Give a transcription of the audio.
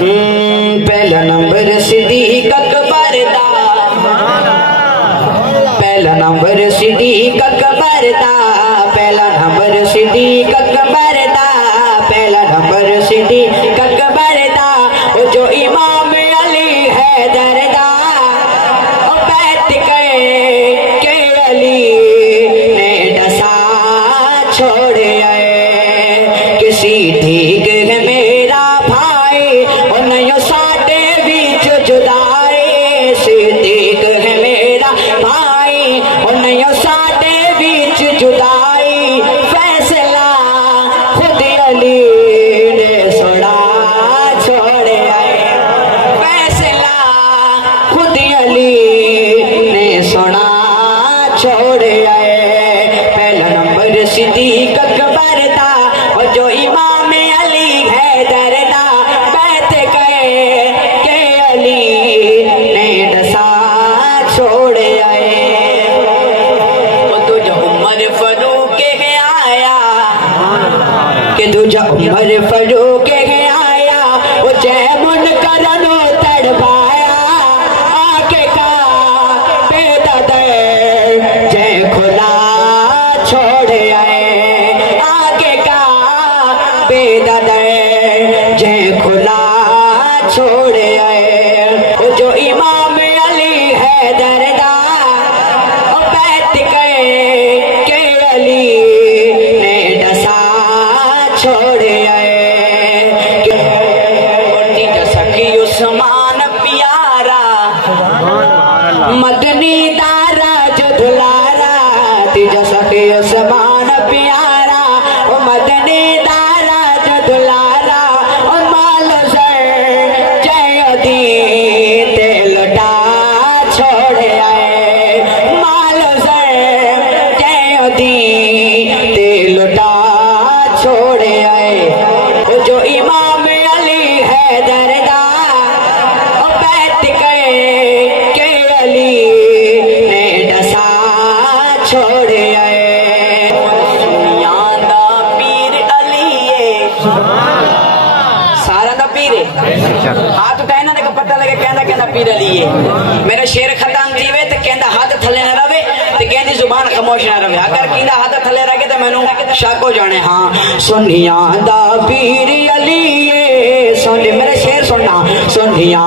पहला नंबर सिद्दीक अकबर दा, पहला नंबर सिद्दीक अकबर दा, पहला नंबर सिद्दीक अकबर दा, पहला नंबर सिद्दीक अकबर दा, जो इमाम अली हैदर दा बैठ गए के अली ने डसा छोड़ आए किसी ठीक है मेरा भाई उन्हें साडे बीच जुदाई सिद्दीक है मेरा भाई उन्हें साडे बीच जुदाई फैसला खुद अली ने सुना छोड़ आए फैसला खुद अली ने सुना छोड़ आए पहला नंबर सिद्दीक अकबर दा जो इमाम अली हैदर दा बैठ गए के अली ने डसा छोड़ आए तुझ उमर फरूक है आया कि तुझ उमर फरूक है आया वो जय मुन करनो तड़पाया आके का बेददर जय खुदा छोड़ आए आगे का बेददर जय खुदा छोड़ आए जो इमाम अली हैदर दा बैठ गए के अली ने डसा छोड़ आए सखी उस्मान प्यारा मदनी दारा जो दुलारा तीजा सखी उस्मान प्यारा ओ मदनी दारा जो दुलारा ओ माल सर जय दी ते लुटा छोड़ आए माल सर जय दी ते लुटा छोड़ आए ओ जो इमाम अली हैदर दा ओ बैठ गए के अली ने डसा छोड़ आए सुनिया दा पीर अली सारा दा पीर हाथ उठाना ने पता लगे कहना कहना पीर अली मेरा शेर खत्म जीवे तो कहना हाथ थले ना रवे तो कहती जुबान खामोश ना रवे अगर कहना हाथ थले रह गए तो मैनू शक हो जाने हाँ सुनिया दा पीर अली सुन मेरा शेर सुनना सुनिया